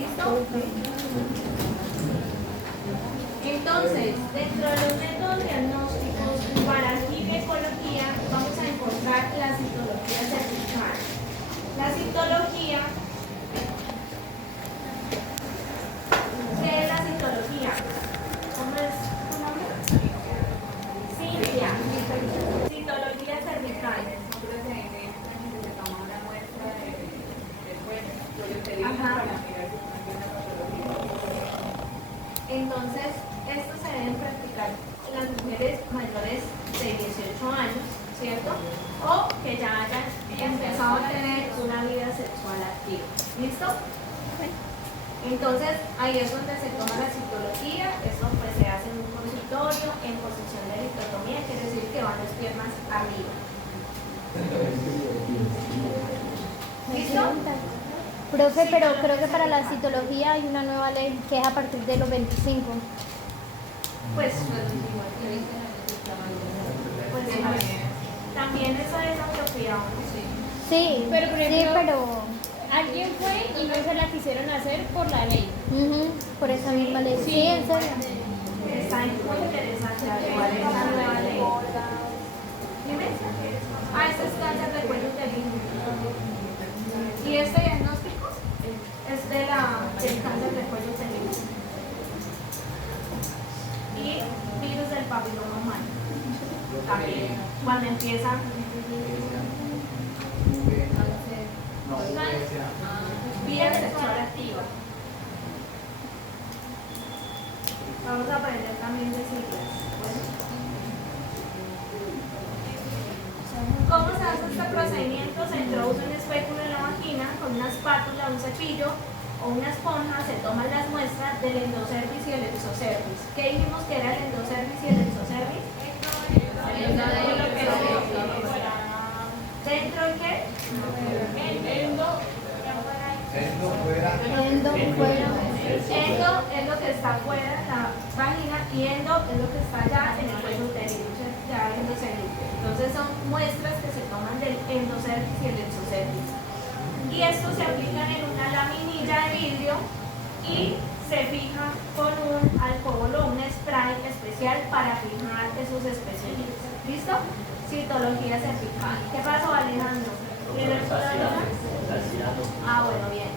¿Listo? Entonces, dentro de los métodos diagnósticos para ginecología vamos a encontrar la citología cervical. La citología, ¿qué es la citología? ¿Cómo es tu nombre? Cintia. Citología cervical. Ajá. Entonces, esto se deben practicar en las mujeres mayores de 18 años, ¿cierto? O que ya hayan empezado a tener una vida sexual activa. ¿Listo? Entonces, ahí es donde se toma la citología. Esto pues se hace en un consultorio, en posición de litotomía, quiere decir que van las piernas arriba. ¿Listo? Profe, pero creo que para la citología hay una nueva ley que es a partir de los 25. Pues también eso es apropiado, ¿no? Sí, Pero, por ejemplo, pero alguien fue y no se la quisieron hacer por la ley. por esa misma ley. Sí, en serio. Está muy interesante. ¿Cuál es la nueva ley? Dime. Ah, este es cáncer de cuello uterino. ¿Y este diagnóstico? Es del cáncer de cuello uterino. Y virus del papiloma humano. También. Cuando empieza. Vida sexual activa. Vamos a aprender también de siglas. ¿Cómo se hace este procedimiento? Se introduce un espéculo en la vagina con una espátula, un cepillo o una esponja. Se toman las muestras del endocervix y el exocervix. ¿Qué dijimos que era el endocervix y el exocervix? ¿Dentro de qué? Endo fuera. Endo, fuera. Endo es lo que está fuera de la vagina y endo es lo que está allá en el cuello uterino, ya endocervix. Entonces son muestras que se toman del endocervix y el exocervix. Y estos se aplican en una laminilla de vidrio y se fija con un alcohol o un spray especial para fijar esos especímenes. ¿Listo? Citología cervical. ¿Qué pasó, Alejandro? ¿Tienes problema? Ah, bueno, bien.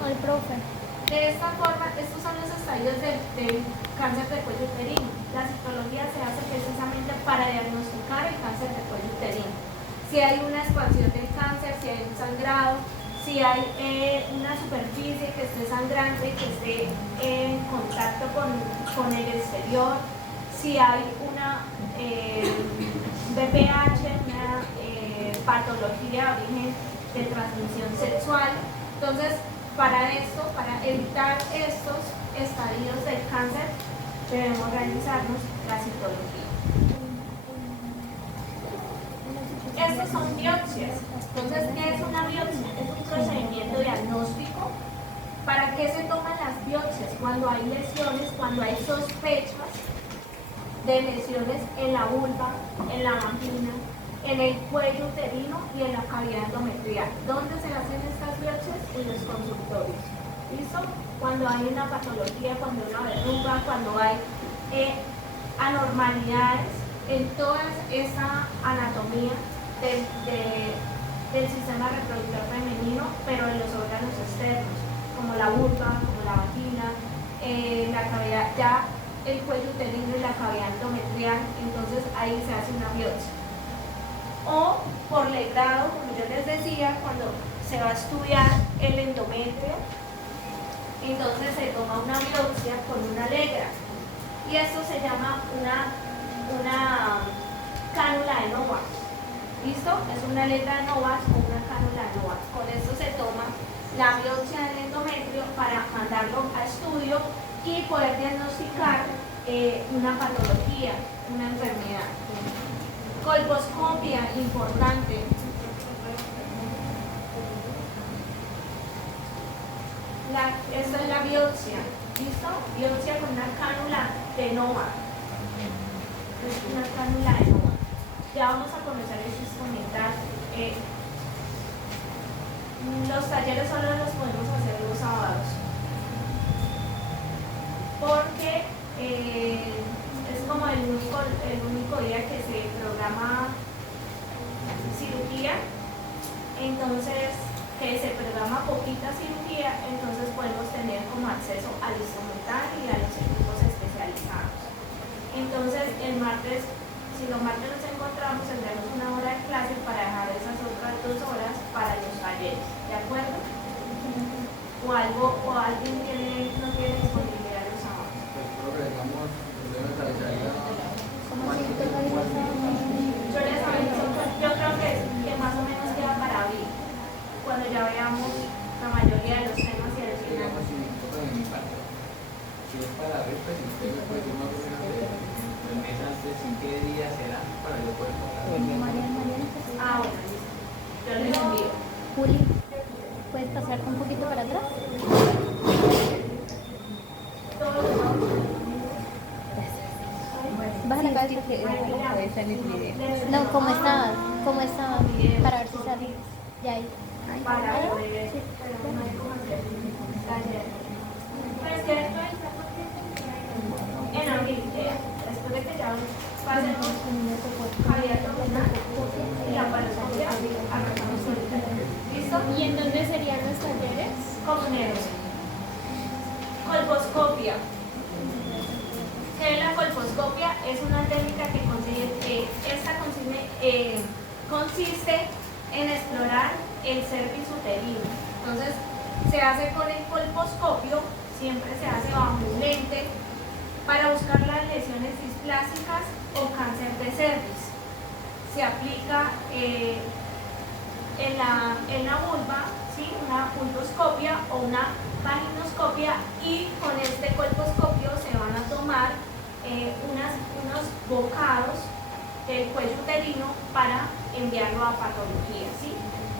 Al profe. De esta forma, estos son los estadios del cáncer de cuello uterino. La citología se hace precisamente para diagnosticar el cáncer de cuello uterino. Si hay una expansión del cáncer, si hay un sangrado, si hay una superficie que esté sangrando y que esté en contacto con el exterior, si hay una BPH, una patología de origen de transmisión sexual. Entonces, para esto, para evitar estos estadios del cáncer, debemos realizarnos la citología. Estos son biopsias. Entonces, ¿qué es una biopsia? Es un procedimiento diagnóstico. ¿Para qué se toman las biopsias? Cuando hay lesiones, cuando hay sospechas de lesiones en la vulva, en la vagina, en el cuello uterino y en la cavidad endometrial. ¿Dónde se hacen estas biopsias? En los consultorios. ¿Listo? Cuando hay una patología, cuando hay una verruga, cuando hay anormalidades en toda esa anatomía del sistema reproductor femenino, pero en los órganos externos, como la vulva, como la vagina, la cavidad, ya el cuello uterino y la cavidad endometrial. Entonces ahí se hace una biopsia. O por legrado, como yo les decía, cuando se va a estudiar el endometrio, entonces se toma una biopsia con una legra. Y esto se llama una cánula de Novak. ¿Listo? Es una letra de Novak o una cánula de Novak. Con esto se toma la biopsia del endometrio para mandarlo a estudio y poder diagnosticar una patología, una enfermedad. Colposcopia, importante. Esta es la biopsia. ¿Listo? Biopsia con una cánula de Novak. Es una cánula de Novak. Ya vamos a conocer el instrumental. Los talleres solo los podemos hacer los sábados, porque es como el único día que se programa cirugía, entonces que se programa poquita cirugía, entonces podemos tener como acceso al instrumental y a los equipos especializados. Entonces el martes, si los martes nos encontramos, tendremos una hora de clase para dejar esas otras 2 horas para los talleres, ¿de acuerdo? O alguien no tiene disponibilidad los sábados. Pues progresamos, debemos realizar Yo creo que más o menos queda para abril, cuando ya veamos la mayoría de los temas y el final. Si es para ver, pues usted me puede decir más o menos el mes antes, en qué día será, para yo poder pagar. Mariana, Ah, bueno, listo. Yo les envío. Juli, ¿puedes pasar un poquito para atrás? Baja la cabeza que no, ¿cómo estaba? ¿Cómo estaba? Para ver si sale. Ya ahí. Para ¿Ahí? poder, Sí. pero no hay cómo hacer taller. Pues que en abril, después de que ya pasemos Javier Torrena y la palabra arrancamos con el taller. ¿Listo? ¿Y en dónde serían los talleres? Comuneros. Colposcopia. ¿Qué es la colposcopia? Es una técnica que consiste en explorar el cervix uterino. Entonces, se hace con el colposcopio, siempre se hace bajo un lente, para buscar las lesiones displásicas o cáncer de cervix. Se aplica en la vulva, ¿sí? Una vulvoscopia o una vaginoscopia, y con este colposcopio se van a tomar unos bocados del cuello uterino para enviarlo a patología, ¿sí?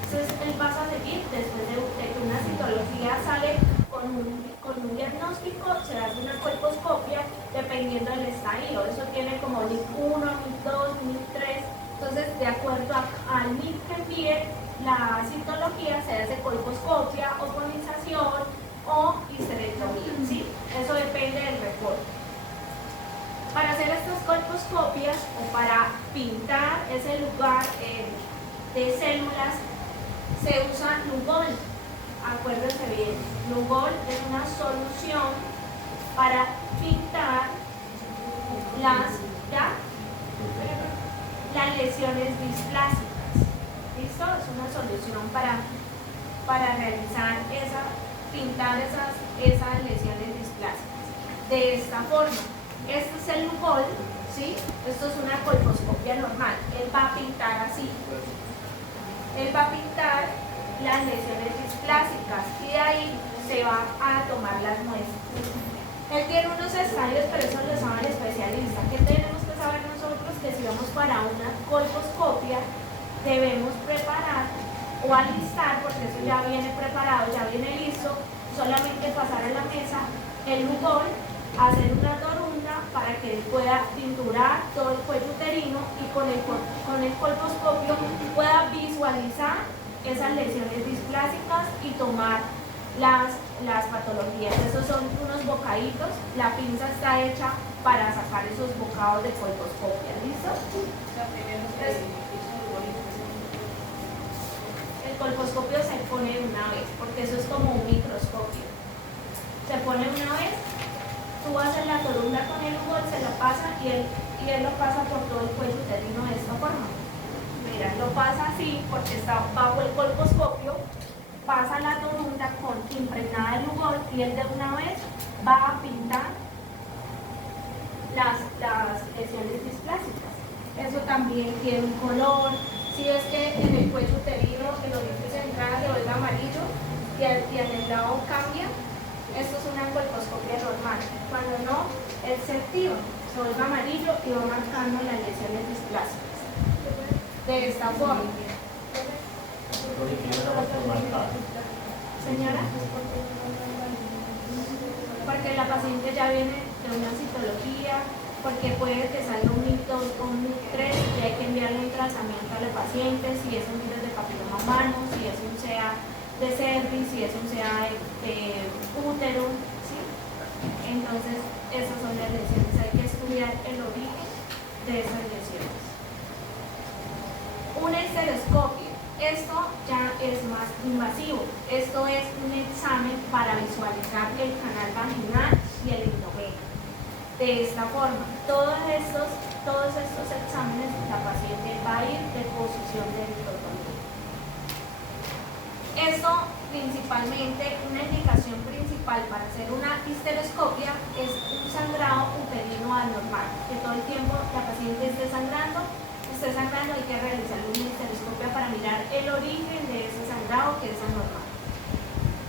Entonces el paso a seguir, después de que una citología sale con un diagnóstico, se hace una colposcopia dependiendo del estadio. Eso tiene como NIC 1, NIC 2, NIC 3. Entonces, de acuerdo al NIC que envíe la citología, se hace colposcopia, oponización o histerectomía, ¿sí? Eso depende del reporte. Para hacer estas colposcopias o para pintar ese lugar de células, se usa Lugol. Acuérdense bien, Lugol es una solución para pintar las lesiones displásicas. ¿Listo? Es una solución para realizar pintar esas lesiones displásicas. De esta forma, este es el Lugol, ¿sí? Esto es una colposcopia normal. Él va a pintar así. Él va a pintar las lesiones displásicas y de ahí se va a tomar las muestras. Él tiene unos estadios, pero eso lo sabe el especialista. ¿Qué tenemos que saber nosotros? Que si vamos para una colposcopia, debemos preparar o alistar, porque eso ya viene preparado, ya viene listo, solamente pasar a la mesa el Lugol, hacer una torunda para que él pueda pinturar todo el cuello uterino y con el colposcopio pueda visualizar esas lesiones displásicas y tomar las patologías. Esos son unos bocaditos, la pinza está hecha para sacar esos bocados de colposcopia. ¿Listo? El colposcopio se pone una vez, porque eso es como un microscopio. Se pone una vez, tú haces la torunda con el Lugol, se lo pasa y él lo pasa por todo el cuello uterino de esta forma. Mira, lo pasa así porque está bajo el colposcopio, pasa la torunda impregnada de Lugol y él de una vez va a pintar las lesiones displásicas. Eso también tiene un color. Si ves que en el cuello uterino el orificio central se vuelve amarillo y en el lado cambia, esto es una colposcopia normal. Cuando no, él se activa, se vuelve amarillo y va marcando las lesiones displásicas. De esta forma. Señora, porque la paciente ya viene de una citología, porque puede que salga un NIC 2 o un NIC 3 y hay que enviarle un tratamiento a la paciente, si es un virus de papiloma humano, si es un CA de cervix, si es un CA de útero, ¿sí? Entonces, esas son las lesiones. Hay que estudiar el origen de esas lesiones. Una histeroscopia. Esto ya es más invasivo. Esto es un examen para visualizar el canal vaginal y el endometrio. De esta forma, todos estos exámenes, la paciente va a ir de posición del protomía. Esto principalmente, una indicación principal para hacer una histeroscopia es un sangrado uterino anormal, que todo el tiempo la paciente esté sangrando, hay que realizar una histeroscopia para mirar el origen de ese sangrado que es anormal.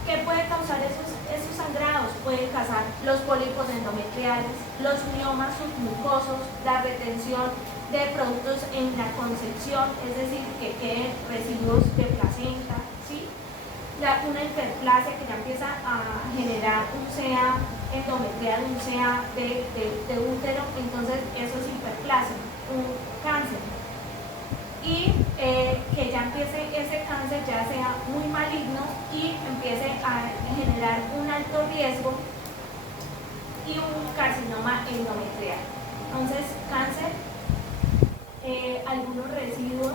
¿Qué puede causar esos sangrados? Pueden causar los pólipos endometriales, los miomas submucosos, la retención de productos en la concepción, es decir, que queden residuos de placenta, ¿sí? Una hiperplasia que ya empieza a generar un CA endometrial, un CA de útero, entonces eso es hiperplasia, un cáncer. Y que ya empiece ese cáncer, ya sea muy maligno y empiece a generar un alto riesgo y un carcinoma endometrial. Entonces, cáncer, algunos residuos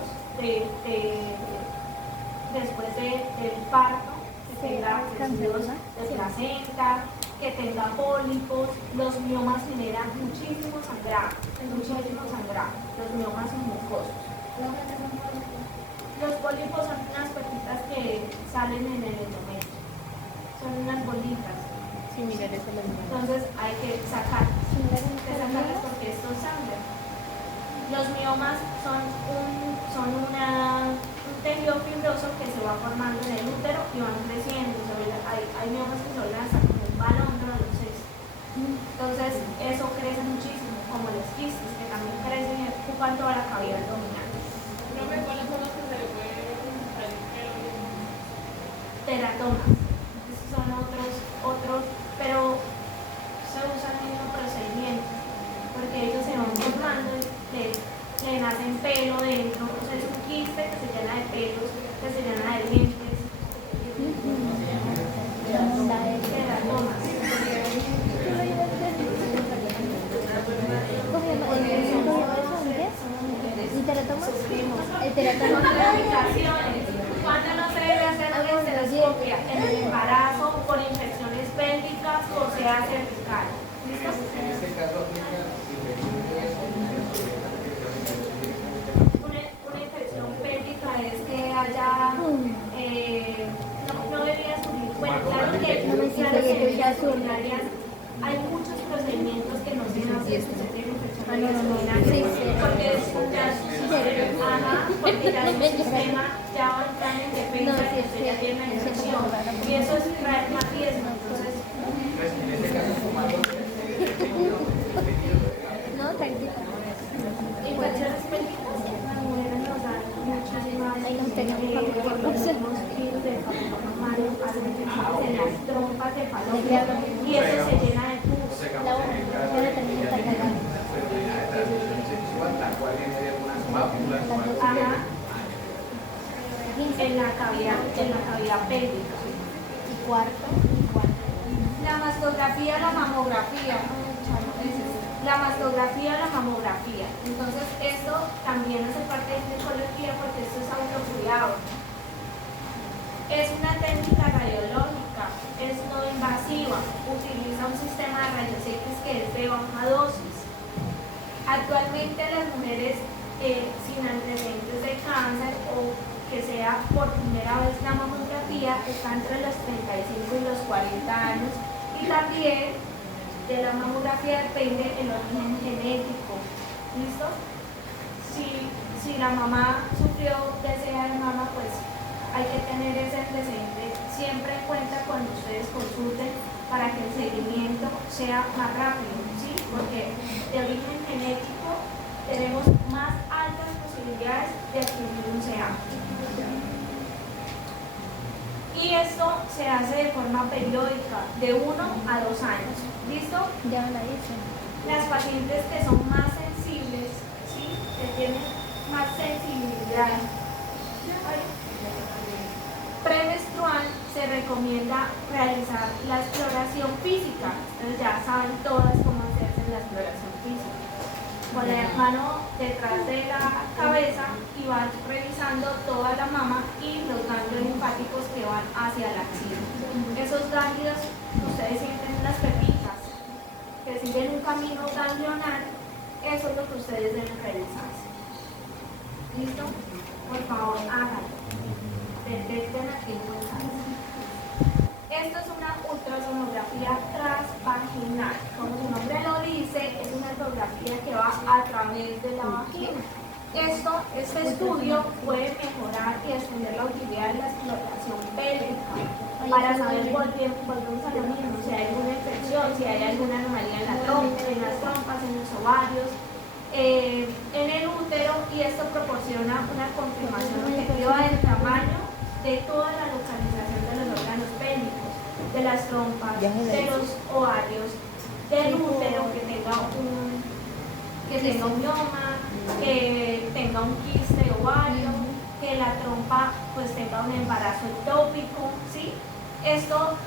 después del parto, que tenga residuos de placenta, que tenga pólipos. Los miomas generan muchísimo sangrado, los miomas son mucosos. Los pólipos son unas pepitas que salen en el endometrio, son unas bolitas. Similares a las mías. Entonces hay que sacarlas porque esto sangra. Los miomas son un tejido fibroso que se va formando en el útero y van creciendo. Hay miomas que se vuelven hasta como un balón de baloncesto. Entonces eso crece muchísimo, como los quistes que también crecen y ocupan toda la cavidad abdominal. ¿Cuáles son los que se le pueden salir? Teratomas. Esos son otros, pero se usa el mismo procedimiento, porque ellos se van formando, le nacen pelo dentro, o sea, es un quiste que se llena de pelos, que se llena de dientes. Teratomas. ¿Y teratomas? El teratoma. Contraindicaciones. ¿Cuándo no se debe hacer una histeroscopia? En el embarazo, por infecciones pélvicas o sea cervical. ¿Listo? En este caso aplica Una infección pélvica es que haya no debería subir. Bueno, claro que debería subir. Hay muchos procedimientos que no se hacen si se tiene infecciones urinarias, porque es porque ya es un sistema, ya va a entrar en defensa y usted ya tiene una infección y eso es traer más riesgo. Entonces, en este caso fumando. No, tranquila. infecciones pélvicas, las mujeres nos dan muchísimas Ahí nos tenemos muchísimos kilos de papiloma humano, hacen infecciones en las trompas de falopio y eso se llena de pus. La boca, yo la tenía cargada. La cual genera algunas máculas. Ajá. En la cavidad pélvica. Y cuarto. La mastografía, la mamografía. La mastografía, la mamografía. Entonces, esto también hace parte de ginecología porque esto es autocuidado. Es una técnica radiológica, es no invasiva, utiliza un sistema de rayos X que es de baja dosis. Actualmente las mujeres sin antecedentes de cáncer o que sea por primera vez la mamografía están entre los 35 y los 40 años y también de la mamografía depende el origen genético. ¿Listo? Si la mamá sufrió DCA de mama, pues hay que tener ese antecedente siempre en cuenta cuando ustedes consulten para que el seguimiento sea más rápido, ¿sí? Porque de origen genético tenemos más altas posibilidades de adquirir un CA. Y esto se hace de forma periódica, de 1 a 2 años. ¿Listo? Ya me la hice. Las pacientes que son más sensibles, ¿sí? Que tienen más sensibilidad premenstrual, recomienda realizar la exploración física. Entonces ya saben todas cómo se hace la exploración física. Poner mano detrás de la cabeza y van revisando toda la mama y los ganglios linfáticos que van hacia la axila. Esos ganglios, ustedes sienten unas pepitas que siguen un camino ganglionar, eso es lo que ustedes deben revisar. ¿Listo? Por favor, háganlo. Detecten aquí en casa. Esto es una ultrasonografía transvaginal. Como su nombre lo dice, es una ecografía que va a través de la vagina. Este estudio puede mejorar y extender la utilidad de la exploración pélvica para saber, volvemos a lo mismo, si hay alguna infección, si hay alguna anomalía en las trompas, en los ovarios, en el útero, y esto proporciona una confirmación objetiva del tamaño de toda la localización de los órganos pélvicos, de las trompas, de los ovarios, del útero, que tenga un mioma, que tenga un quiste ovario, que la trompa pues tenga un embarazo ectópico, ¿sí? Esto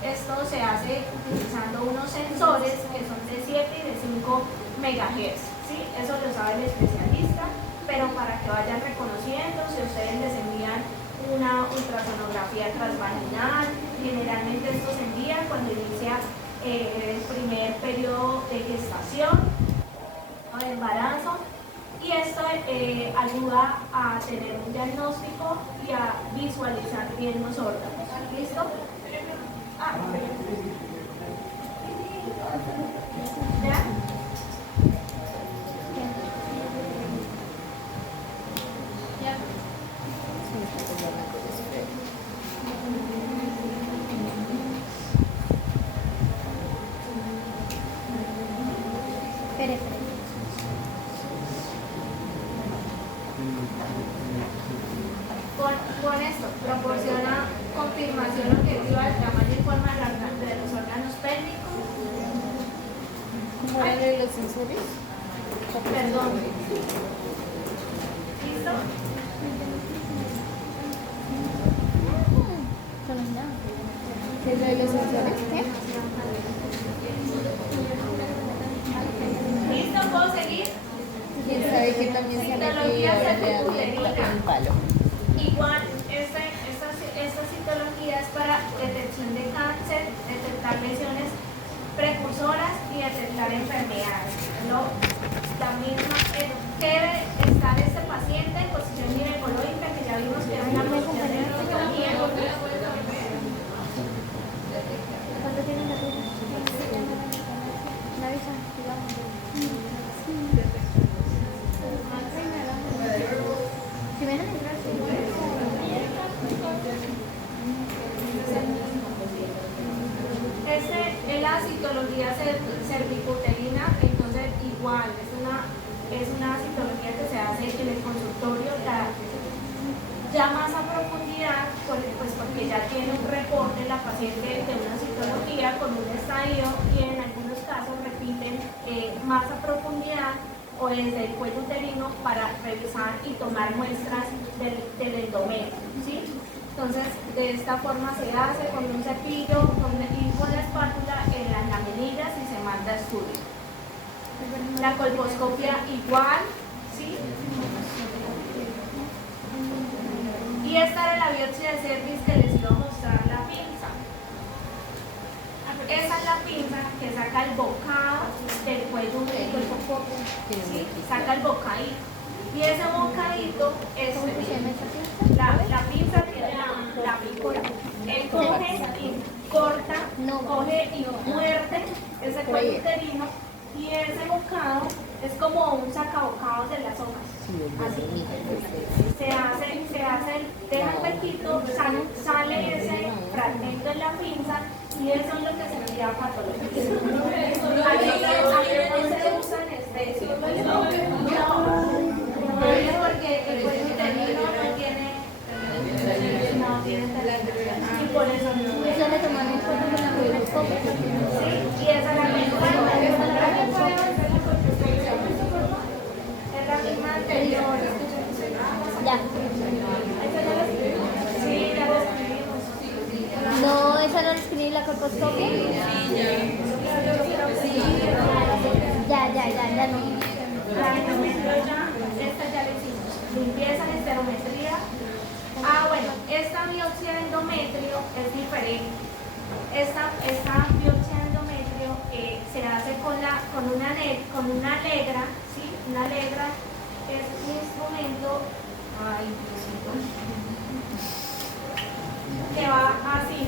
se hace utilizando unos sensores que son de 7 y de 5 MHz, ¿sí? Eso lo sabe el especialista, pero para que vayan reconociendo, si ustedes les envían una ultrasonografía transvaginal, generalmente esto se envía cuando inicia el primer periodo de gestación o de embarazo, y esto ayuda a tener un diagnóstico y a visualizar bien los órganos. ¿Listo? ¿Ya? Con esto proporciona confirmación objetiva del tamaño y forma de los órganos pélvicos. ¿Cómo eran los sensores? Perdón. ¿Listo? ¿Qué es lo de los sensores? ¿Qué? ¿Listo? ¿Puedo seguir? ¿Quién sabe que también sale aquí ahora le dan un palo? Igual, esta citología es para detección de cáncer, detectar lesiones precursoras y detectar enfermedades. La misma que debe estar este paciente en posición ginecológica, que ya vimos que era una posición de anatomía. ¿Cuánto tienen la tuya? ¿La visa? Si me dejan entrar, sí. Es la citología cervicuterina, entonces igual, es una citología que se hace en el consultorio, ya más a profundidad, pues porque ya tiene un reporte la paciente de una citología con un estadio, y en algunos casos repiten más a profundidad o desde el cuello uterino para revisar y tomar muestras del endometrio, ¿sí? Entonces, de esta forma se hace con un cepillo y con la espátula en las laminillas y se manda a estudio. La colposcopia igual, ¿sí? Y esta era la biopsia de cervix que les iba a mostrar la pinza. Esa es la pinza que saca el bocado del cuello uterino, ¿sí? Saca el bocadito. Y ese bocadito es la pinza tiene la figura. Él coge y corta, coge y muerde ese cuello uterino, y ese bocado es como un sacabocados de las hojas. Así. Se hace, deja el huequito, sale ese fragmento en la pinza, y eso es lo que se envía a patología. Aquí no se usa anestesia. No es porque el cuello uterino no tiene televisión, y por eso no. Eso le toman en foto con la microscopio. Sí, y esa es la misma. Es la misma anterior. Ya. Sí, ya lo escribimos. No, colposcopio? Ya no. La endometrio esta ya la hicimos. Limpieza de esterometría. Bueno, esta biopsia de endometrio es diferente. Esta biopsia de endometrio se hace con una legra, ¿sí? Una legra es un instrumento, ay, Diosito, que va así.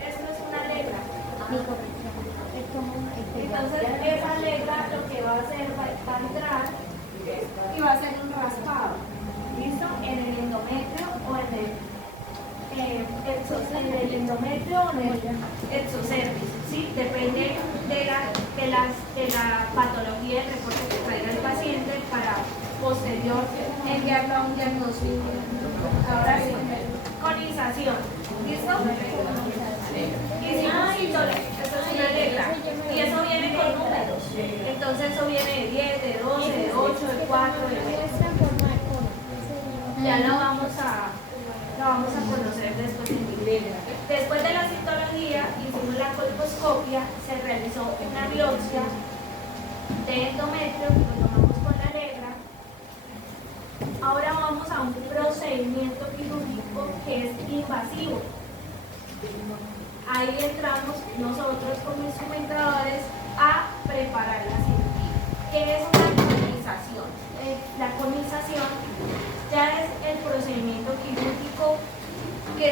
Esto es una legra. Entonces esa legra lo que va a hacer va a entrar y va a hacer un raspado, ¿listo? En el endometrio o en el endometrio o en el exocervix, ¿sí? Depende de la patología del reporte que traiga el paciente para posterior enviarlo a un diagnóstico. Ahora sí, conización, ¿listo? Hicimos citología, esto es una letra, y eso viene con números, entonces eso viene de 10, de 12, de 8, de 4, de 20. Ya lo vamos a conocer después en inglés. Después de la citología hicimos la colposcopia, se realizó una biopsia de endometrio que lo tomamos con la legra. Ahora vamos a un procedimiento quirúrgico que es invasivo. Ahí entramos nosotros como instrumentadores a preparar la cirugía. ¿Qué es una conización? La conización ya es el procedimiento quirúrgico que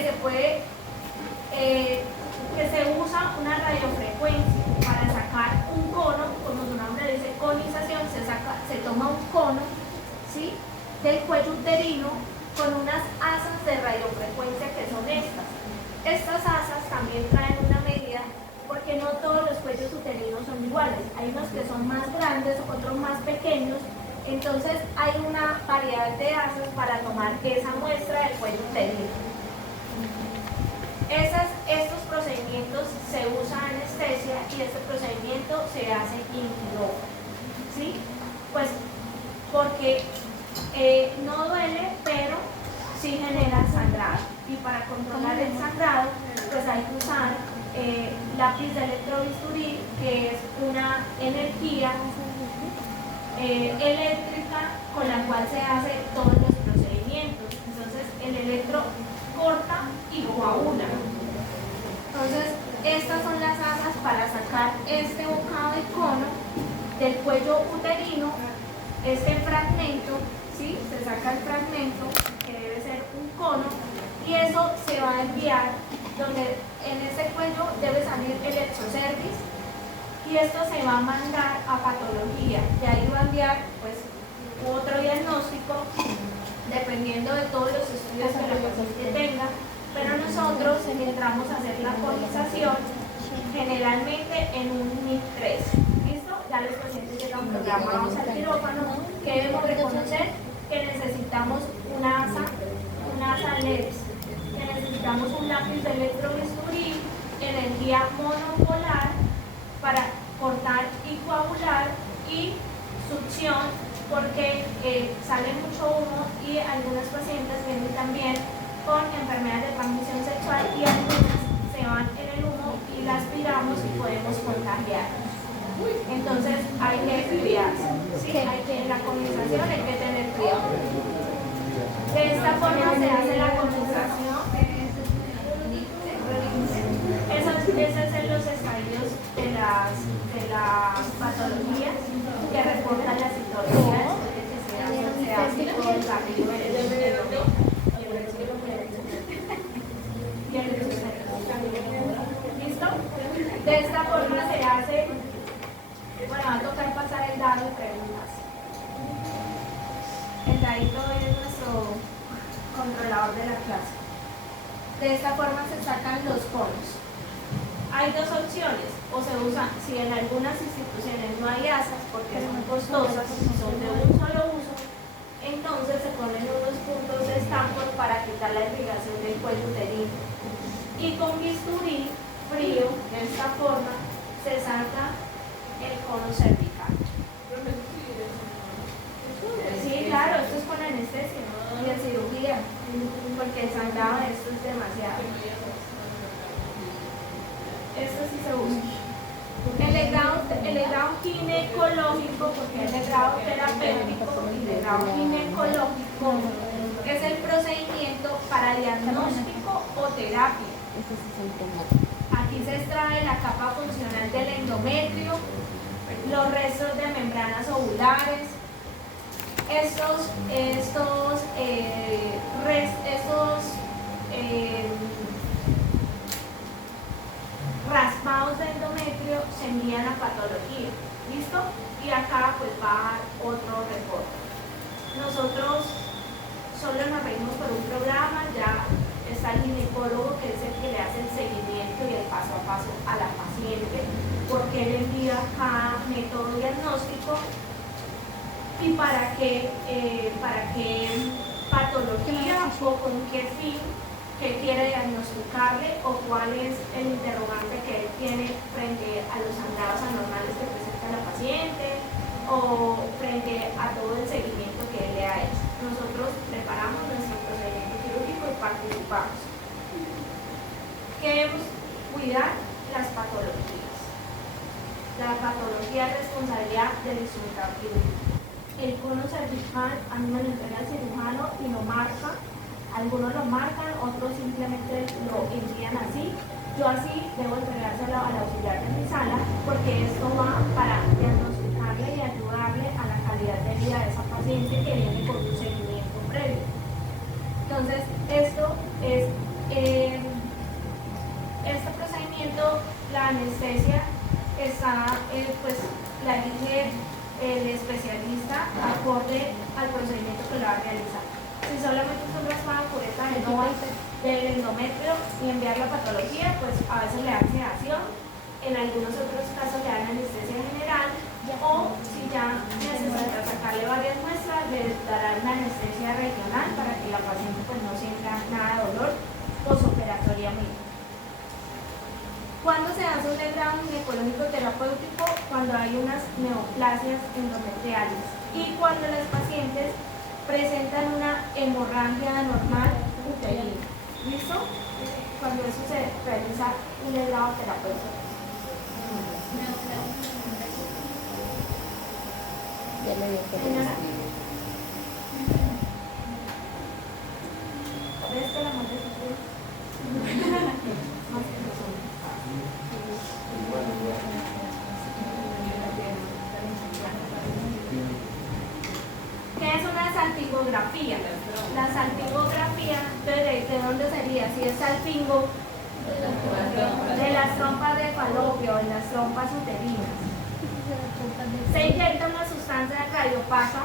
se usa una radiofrecuencia para sacar un cono, como su nombre dice, conización, se toma un cono, ¿sí?, del cuello uterino con unas asas de radiofrecuencia que son estas. Estas asas también traen una medida porque no todos los cuellos uterinos son iguales. Hay unos que son más grandes, otros más pequeños. Entonces hay una variedad de asas para tomar esa muestra del cuello uterino. Estos procedimientos se usa anestesia y este procedimiento se hace in quirófano, ¿sí? Pues porque no duele, pero sí genera sangrado. Y para controlar el sangrado, pues hay que usar lápiz de electrobisturí, que es una energía eléctrica con la cual se hace todos los procedimientos. Entonces el electro corta y coagula. Entonces estas son las asas para sacar este bocado de cono del cuello uterino, este fragmento, ¿sí? Se saca el fragmento que debe ser un cono y eso se va a enviar donde en ese cuello debe salir el exocervix. Y esto se va a mandar a patología, y ahí va a enviar pues otro diagnóstico dependiendo de todos los estudios que la paciente tenga, pero nosotros entramos a hacer la conización generalmente en un NIC3. ¿Listo? Ya los pacientes llegan programados al quirófano, que debemos reconocer que necesitamos una asa LEDs, que necesitamos un lápiz de electrobisturí, energía monopolar para cortar y coagular y succión porque sale mucho humo y algunas pacientes vienen también con enfermedades de transmisión sexual y algunas se van en el humo y las aspiramos y podemos contagiar. Entonces hay que cuidarse, ¿sí? En la conización hay que tener cuidado. De esta forma se hace la conización. Esos son los estadios de las patologías que reportan las citologías que se hace con el carrillo ¿Listo? De esta forma se hace. Bueno, va a tocar pasar el dado y preguntas. El dadito es nuestro controlador de la clase. De esta forma se sacan los conos. Hay dos opciones, o se usa, si en algunas instituciones no hay asas porque son costosas y son de un solo uso, entonces se ponen unos puntos de estampos para quitar la irrigación del cuello uterino. Y con bisturí frío, de esta forma, se saca el cono cervical. Sí, claro, esto es con anestesia y en cirugía, porque el sangrado de esto es demasiado. esto sí se usa. El grado ginecológico, porque es el grado terapéutico y el grado ginecológico es el procedimiento para diagnóstico o terapia. Aquí se extrae la capa funcional del endometrio, los restos de membranas ovulares, estos raspados de endometrio se envían a patología, ¿listo? Y acá pues va otro reporte. Nosotros solo nos reímos por un programa, ya está el ginecólogo que es el que le hace el seguimiento y el paso a paso a la paciente, porque él envía cada método diagnóstico y para qué patología o con qué fin que quiere diagnosticarle o cuál es el interrogante que él tiene frente a los sangrados anormales que presenta la paciente o frente a todo el seguimiento que él le ha hecho. Nosotros preparamos nuestro procedimiento quirúrgico y participamos. Queremos cuidar las patologías. La patología es responsabilidad del instrumentador quirúrgico. El cono cervical a mí me lo entrega el cirujano y lo marca. Algunos lo marcan, otros simplemente lo envían así. Yo así debo entregárselo al auxiliar de mi sala porque esto va para diagnosticarle y ayudarle a la calidad de vida de esa paciente que viene con un seguimiento previo. Entonces, este procedimiento, la anestesia está, pues la elige el especialista acorde al procedimiento que lo va a realizar. Si solamente es un raspado cureta de del endometrio y enviar la patología, pues a veces le dan sedación, en algunos otros casos le dan anestesia general, o si ya necesita sacarle varias muestras, le darán una anestesia regional para que la paciente pues no sienta nada de dolor posoperatoriamente. ¿Cuándo se hace un grado ginecológico terapéutico? Cuando hay unas neoplasias endometriales y cuando las pacientes presentan una hemorragia anormal uterina. ¿Listo? Cuando eso se realiza un grado terapéutico. Ya le dio Señora. ¿Ves que la mujer más que nosotros? ¿Qué es una salpingografía? La salpingografía, ¿de dónde sería? Si es salpingo, de las trompas de falopio, de las trompas uterinas. Se inyecta una sustancia radiopasa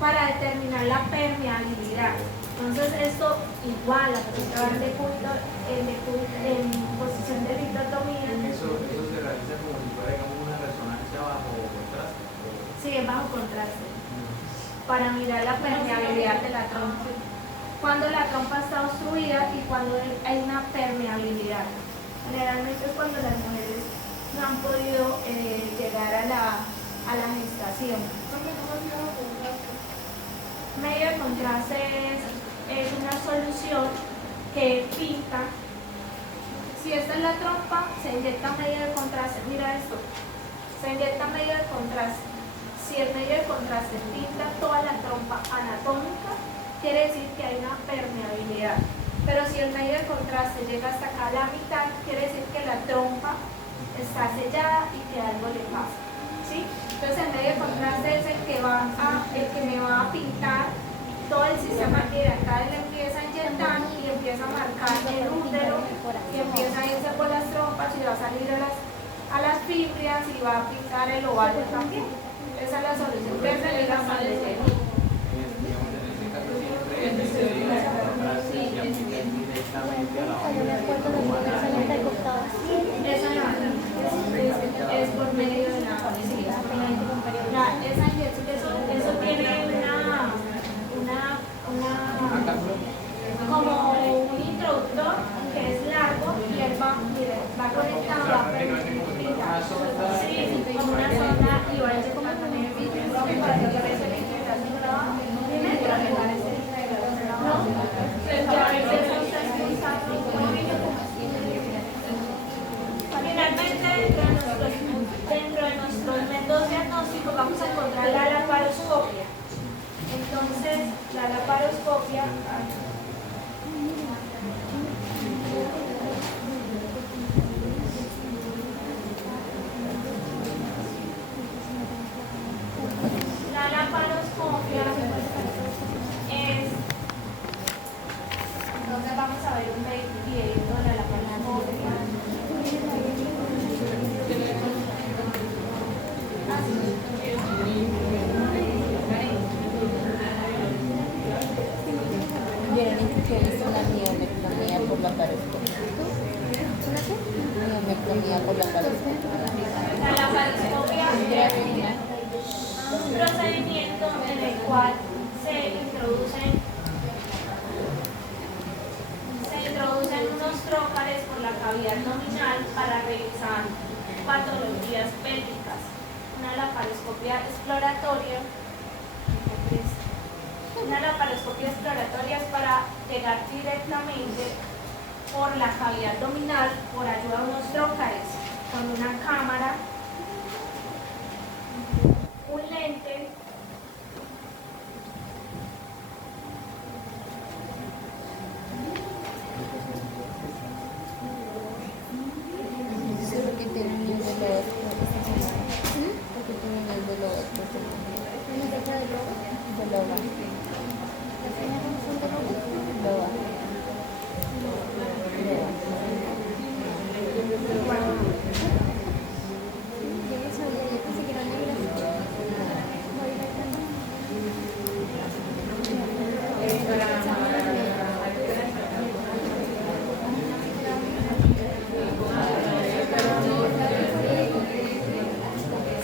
para determinar la permeabilidad. Entonces esto igual a en posición de litotomía. Eso se realiza como si fuera, digamos, una resonancia bajo contraste. Sí, es bajo contraste, para mirar la permeabilidad de la trompa. Cuando la trompa está obstruida y cuando hay una permeabilidad. Generalmente es cuando las mujeres no han podido llegar a la gestación. Medio de contraste es una solución que pinta. Si esta es la trompa, se inyecta medio de contraste. Mira esto, se inyecta medio de contraste. Si el medio de contraste pinta toda la trompa anatómica, quiere decir que hay una permeabilidad. Pero si el medio de contraste llega hasta acá a la mitad, quiere decir que la trompa está sellada y que algo le pasa, ¿sí? Entonces el medio de contraste es el que me va a pintar todo el sistema que de acá le empieza a inyectar y empieza a marcar el útero y empieza a irse por las trompas y va a salir a las fibras y va a pintar el ovario también. Esa es la solución que se le da a es por medio de la esa inyección, eso tiene como un introductor que es largo y él va conectado sí, como una sonda y va inyectando en el vidrio para que reciba la integración laparoscopia. ¿Una qué? Miomectomía por laparoscopia. La laparoscopia es un procedimiento en el cual se introducen unos trócares por la cavidad abdominal para revisar patologías pélvicas. Una laparoscopia exploratoria. Una laparoscopia exploratoria es para llegar directamente por la cavidad abdominal por ayuda de unos trócares con una cámara, un lente Porque tiene un nivel de lobo. Porque tiene un nivel de lobo. ¿Una fecha de lobo? De loba. ¿Las señales son de lobo? Loba. Yo no sabía, yo pensé que eran negras.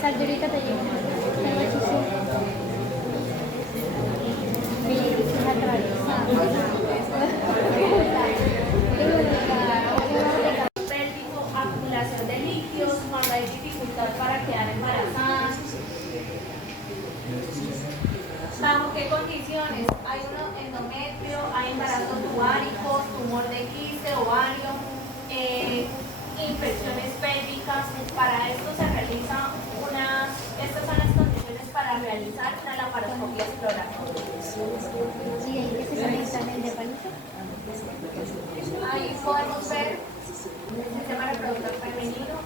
Saldurita te llevo. Tengo hechizo. Mi hija pélvico, acumulación de líquidos, cuando hay dificultad para quedar embarazada. ¿Bajo qué condiciones? Hay uno endometrio, hay embarazo tuvárico, tumor de quiste, ovario, infecciones pélvicas. Para esto se realiza estas son las condiciones para realizar una laparoscopia exploratoria. ¿Y ahí qué se conecta en el de palito? Ahí podemos ver el sistema reproductor femenino.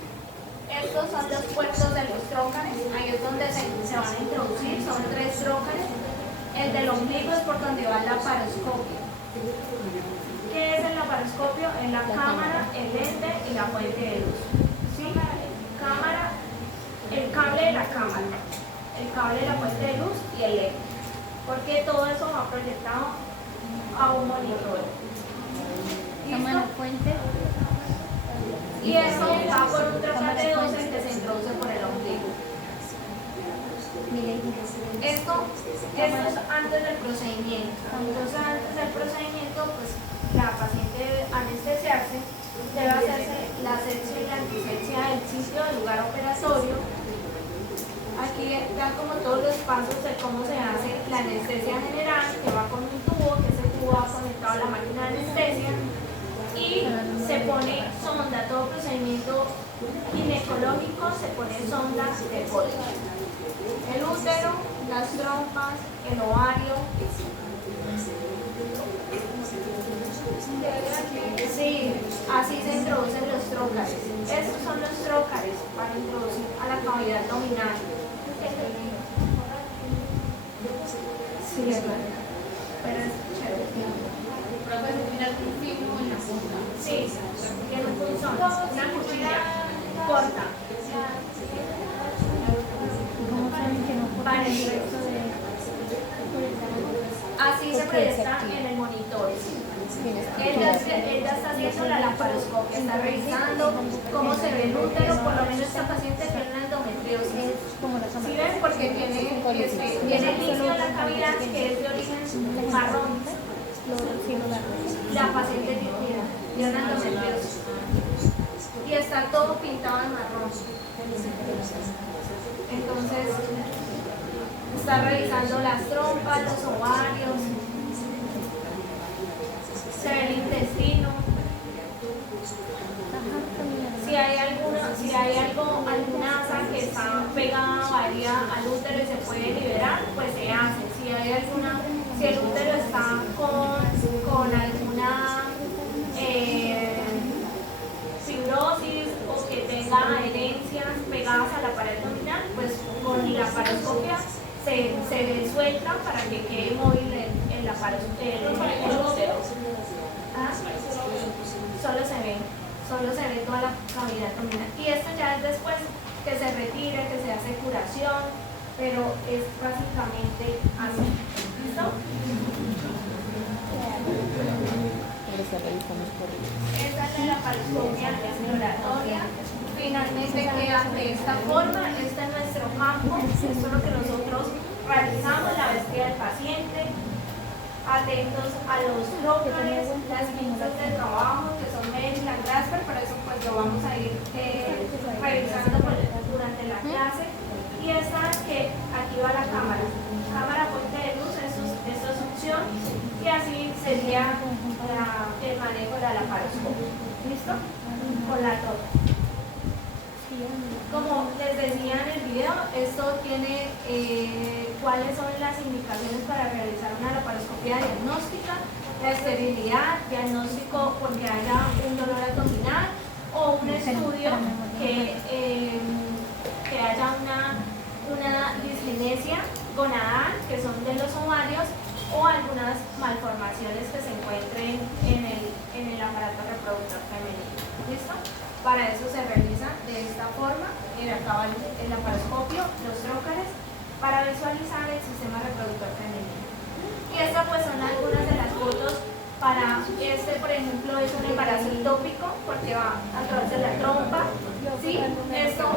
Estos son los puertos de los trócares, ahí es donde se van a introducir, son 3 trócares. El del ombligo es por donde va la laparoscopia. ¿Qué es el laparoscopio? Es la cámara, el lente y la fuente de luz. ¿Sí? Cámara, el cable de la cámara, el cable de la fuente de luz y el lente. Porque todo eso va proyectado a un monitor. Cámara fuente. Y eso va por un trocar de 12 que se introduce por el ombligo. Esto es antes del procedimiento. Entonces, antes del procedimiento, pues la paciente debe anestesiarse, debe hacerse la asepsia y la antisepsia del sitio del lugar operatorio. Aquí vean como todos los pasos de cómo se hace la anestesia general, que va con un tubo, que ese tubo va conectado a la máquina de anestesia. Y se pone sonda, todo procedimiento ginecológico se pone sonda de Foley. El útero, las trompas, el ovario. Sí, así se introducen los trócares. Estos son los trócares para introducir a la cavidad abdominal. Sí, es verdad. Pero es chévere. Sí, tiene un punzón, una cuchilla corta. Para el resto de... Así se proyecta en el monitor. Él ya está haciendo la laparoscopia, está revisando cómo se ve el útero, por lo menos esta paciente tiene una endometriosis. ¿Sí ven? Porque tiene el líquido en la cavidad que es de origen marrón. La paciente tiene una endometriosis. Y está todo pintado de marrón. Entonces, está revisando las trompas, los ovarios, se ve el intestino. Si hay alguna asa que está pegada varía al útero y se puede liberar, pues se hace. Si el útero está con alguna fibrosis o que tenga adherencias pegadas a la pared abdominal, pues con la laparoscopia se suelta para que quede móvil el útero. Solo se ve toda la cavidad abdominal. Y esto ya es después que se retira, que se hace curación, pero es básicamente así. ¿Listo? Ahora se revisan los corridos. laparoscopia exploratoria. Finalmente queda de esta forma. Este es nuestro campo. Esto es lo que nosotros realizamos, la bestia del paciente. Atentos a los locales, las pinzas de trabajo que son Medical Grasper, por eso pues lo vamos a ir revisando durante la clase. Y esta que aquí va la cámara fuente de luz, esto es succión, y así sería el manejo de la laparoscopia. ¿Listo? Con la toca. Como les decía en el video, esto tiene cuáles son las indicaciones para realizar una laparoscopia diagnóstica, la esterilidad, diagnóstico porque haya un dolor abdominal o un estudio que haya una dislinesia gonadal, que son de los ovarios, o algunas malformaciones que se encuentren en el aparato reproductor femenino. ¿Listo? Para eso se realiza de esta forma. Acá va el laparoscopio, los trócares, para visualizar el sistema reproductor femenino. Y estas pues son algunas de las fotos para por ejemplo, es un embarazo ectópico porque va a través de la trompa. ¿Sí? Esto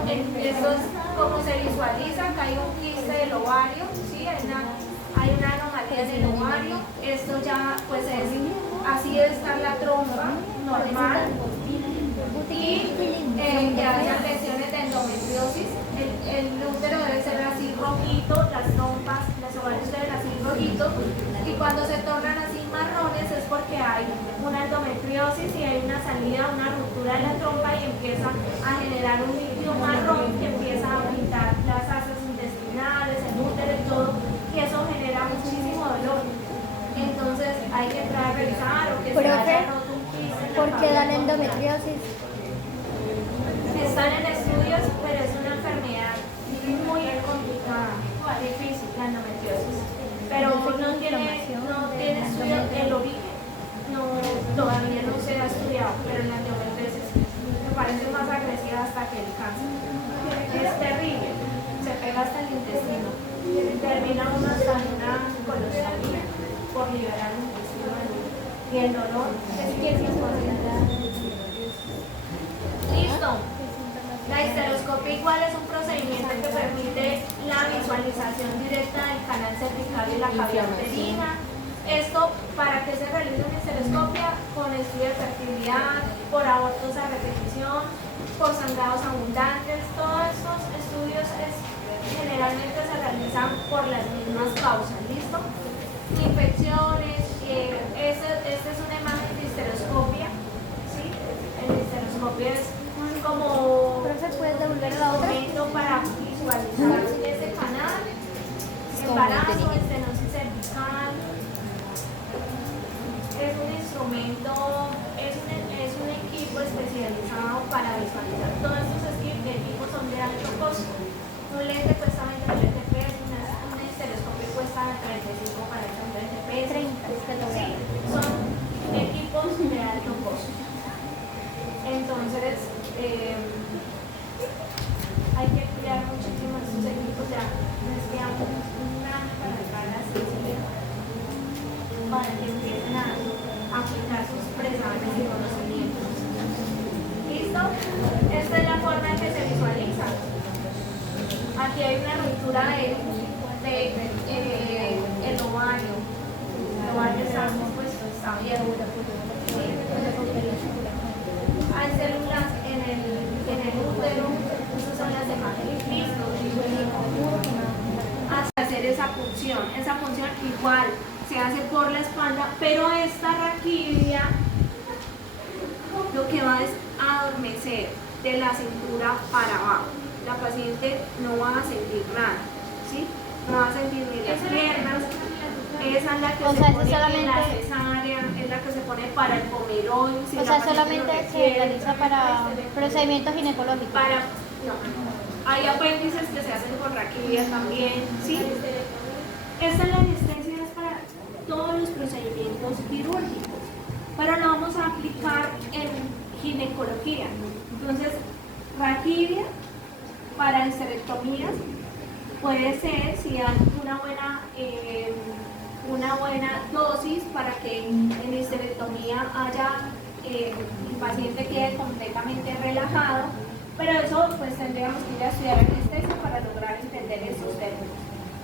es como se visualiza, acá hay un quiste del ovario, ¿sí? Hay una anomalía en el ovario. Esto ya pues es, así debe estar la trompa normal. Y que haya lesiones de endometriosis, el útero debe ser así rojito, las trompas, los ovarios deben así rojitos, y cuando se tornan así marrones es porque hay una endometriosis y hay una salida, una ruptura de la trompa y empieza a generar un líquido marrón que empieza a pintar las asas intestinales, el útero y todo, y eso genera muchísimo dolor. Entonces hay que entrar a revisar o que se haya roto un quiste. ¿Por qué da la endometriosis? Están en estudios, pero es una enfermedad muy complicada, difícil, la endometriosis. Pero no tiene estudio el origen, todavía no se ha estudiado, pero la endometriosis me parece más agresiva hasta que el cáncer. Es terrible, se pega hasta el intestino, termina uno hasta en una colostomía por liberar el intestino y el dolor es que es imposible. Listo. La histeroscopia igual es un procedimiento que permite la visualización directa del canal cervical y la cavidad uterina. Esto, ¿para qué se realiza una histeroscopia? Con estudio de fertilidad, por abortos a repetición, por sangrados abundantes. Todos estos estudios generalmente se realizan por las mismas causas. ¿Listo? Infecciones. Esta es una imagen de histeroscopia. ¿Sí? El histeroscopio es como ¿Puedes devolver a la otra? instrumento para visualizar ese canal, embarazo, estenosis cervical. Es un instrumento, es un equipo especializado para visualizar. Todos estos equipos son de alto costo. Un lente cuesta 20 millones de pesos, un estereoscopio cuesta 35 para 40 millones de pesos. 30, sí, son equipos de alto costo. Entonces, hay que cuidar muchísimo estos equipos. Ya les quedamos un año para entrar a la ciencia para que empiecen a aplicar sus presagios y conocimientos. ¿Listo? Esta es la forma en que se visualiza. Aquí hay una ruptura de el ovario. El ovario está expuesto, está abierto. ¿Sí? Hay células en el útero. Estas son las imágenes. Listo. Hasta hacer esa punción igual se hace por la espalda, pero esta raquidia lo que va es adormecer de la cintura para abajo. La paciente no va a sentir nada, ¿sí? No va a sentir ni las piernas. Esa es la que se pone en la cesárea, es la que se pone para el pomerón. Si O sea, solamente se realiza para procedimientos ginecológicos. No. Hay apéndices que se hacen con raquidia también, ¿sí? Esta es la anestesia para todos los procedimientos quirúrgicos, pero lo vamos a aplicar en ginecología. Entonces, raquidia para histerectomías puede ser si hay una buena dosis para que en histerectomía haya el paciente quede completamente relajado, pero eso pues tendríamos que ir a estudiar anestesia para lograr entender esos términos.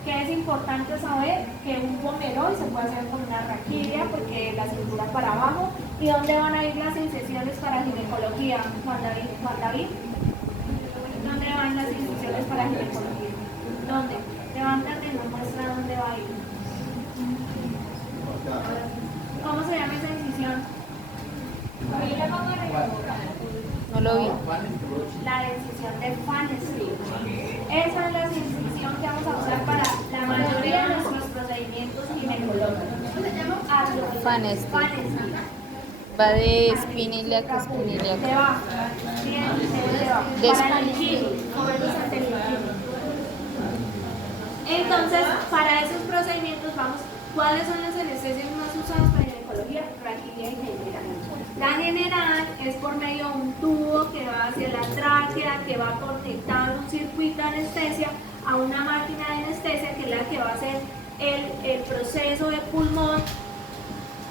Que es importante saber que un pomerol se puede hacer con una raquidia porque la cintura para abajo. ¿Y dónde van a ir las incisiones para ginecología? Juan David, ¿dónde van las incisiones para ginecología? ¿Dónde? Levántate y nos muestra dónde va a ir. ¿Cómo se llama esa incisión? No lo vi. La incisión de Fanestreet. Esa es la incisión que vamos a usar para la mayoría de nuestros procedimientos ginecológicos. ¿Cómo se llama? Fanestreet. Fanestreet. Va de espiniliaco a espiniliaco. Debajo. Bien, debajo. De Para el inquilino, moverlos ante el inquilino. Entonces, para esos procedimientos vamos, ¿cuáles son las anestesias más usadas para ginecología? Raquidia y general. La general es por medio de un tubo que va hacia la tráquea, que va conectado un circuito de anestesia a una máquina de anestesia que es la que va a hacer el proceso de pulmón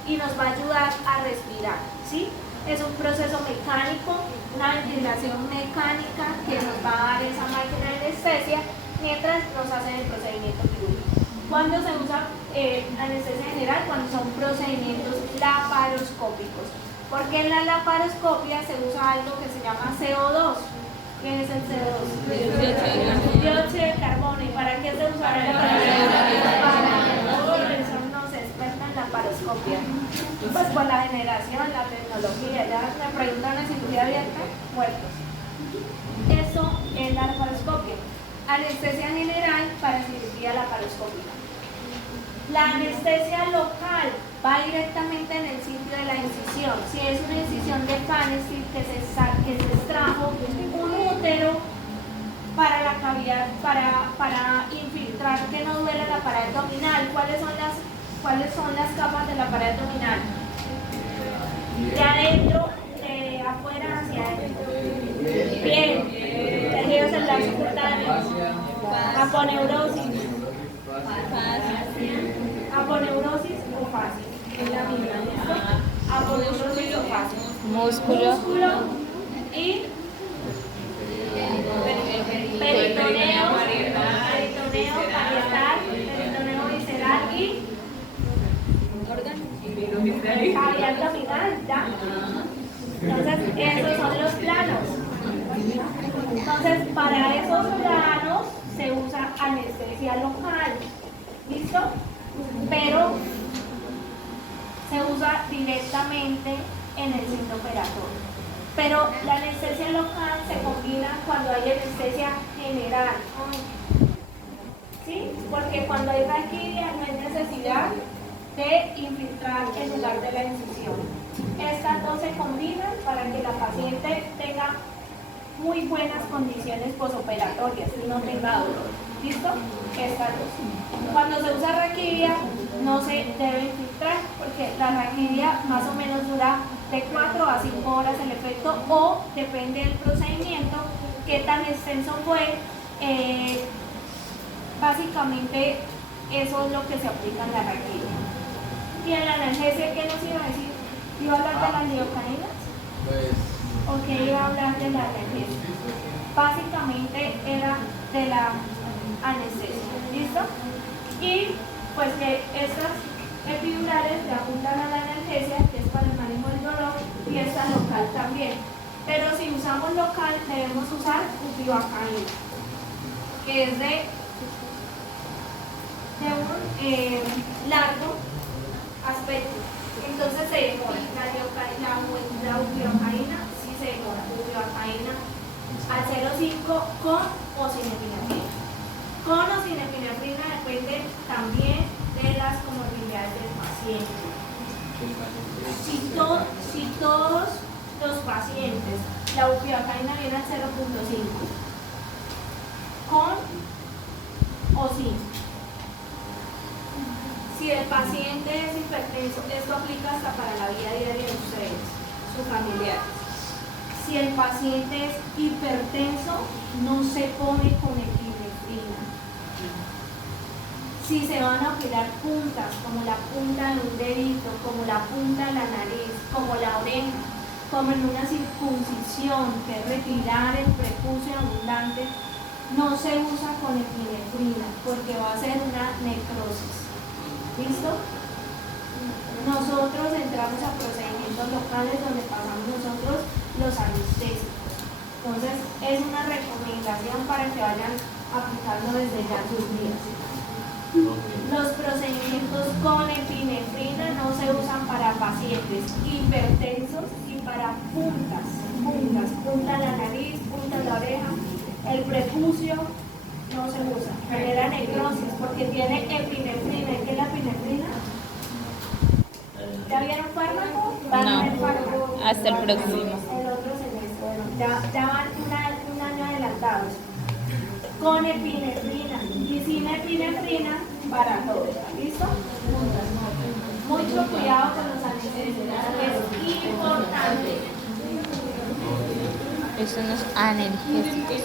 y nos va a ayudar a respirar, ¿sí? Es un proceso mecánico, una ventilación mecánica que nos va a dar esa máquina de anestesia mientras nos hacen el procedimiento quirúrgico. ¿Cuándo se usa anestesia general? Cuando son procedimientos laparoscópicos. Porque en la laparoscopia se usa algo que se llama CO2. ¿Qué es el CO2? Dióxido de carbono. ¿Y para qué se usa la laparoscopia? Para eso nos experta en laparoscopia. Pues por la generación, la tecnología. Ya me preguntan la cirugía abierta, muertos. Eso es la laparoscopia. Anestesia general para cirugía laparoscópica. La anestesia local va directamente en el sitio de la incisión. Si es una incisión de Fanestreet que se extrajo un útero para la cavidad, para infiltrar que no duela la pared abdominal. ¿Cuáles son las capas de la pared abdominal? De adentro, de afuera hacia adentro. Bien. Tejido celular subcutáneo. Aponeurosis. Aponeurosis o fascia. Es la misma, ¿listo? Aponeurosis o fascia. Músculo. Y peritoneo, parietal, peritoneo visceral y cavidad abdominal, ¿ya? Entonces, esos son los planos. Entonces, para esos planos se usa anestesia local, ¿listo? Pero se usa directamente en el centro operatorio. Pero la anestesia local se combina cuando hay anestesia general. ¿Sí? Porque cuando hay raquidia no hay necesidad de infiltrar el lugar de la incisión. Estas dos se combinan para que la paciente tenga muy buenas condiciones posoperatorias y no tenga dolor. ¿Listo? Estas dos. Cuando se usa raquidia no se debe infiltrar porque la raquidia más o menos dura de 4 a 5 horas el efecto o depende del procedimiento, qué tan extenso fue. Básicamente eso es lo que se aplica en la raquidia. Y en la analgesia, ¿qué nos iba a decir? ¿Iba a hablar de las lidocaínas? Pues, ¿O qué iba a hablar de la analgesia? Básicamente era de la anestesia, ¿listo? Y pues que estas epidurales le apuntan a la analgesia, que es para el manejo del dolor, y esta local también. Pero si usamos local, debemos usar bupivacaína, que es de un largo aspecto. Entonces se demora. La bupivacaína sí se demora. Bupivacaína al 0,5 con o sin epinefrina. Con o sin epinefrina depende también de las comorbilidades del paciente. Si todos los pacientes, la bupivacaína viene al 0,5, con o sin. Si el paciente es hipertenso, esto aplica hasta para la vida diaria de ustedes, sus familiares. Si el paciente es hipertenso, no se pone con epinefrina. Si se van a operar puntas, como la punta de un dedito, como la punta de la nariz, como la oreja, como en una circuncisión, que es retirar el prepucio abundante, no se usa con epinefrina porque va a ser una necrosis. ¿Listo? Nosotros entramos a procedimientos locales donde pasamos nosotros los anestésicos. Entonces, es una recomendación para que vayan aplicando desde ya sus días. Los procedimientos con epinefrina no se usan para pacientes hipertensos y para punta de la nariz, punta de la oreja. El prepucio no se usa, genera necrosis porque tiene epinefrina. ¿Qué es la epinefrina? ¿Ya vieron fármaco? Van a ver fármaco. Hasta el próximo. El otro semestre, bueno, ya van un año adelantados. Con epinefrina y sin epinefrina para todos. ¿Listo? Mucho cuidado con los anestésicos, es importante. Eso no es analgésicos.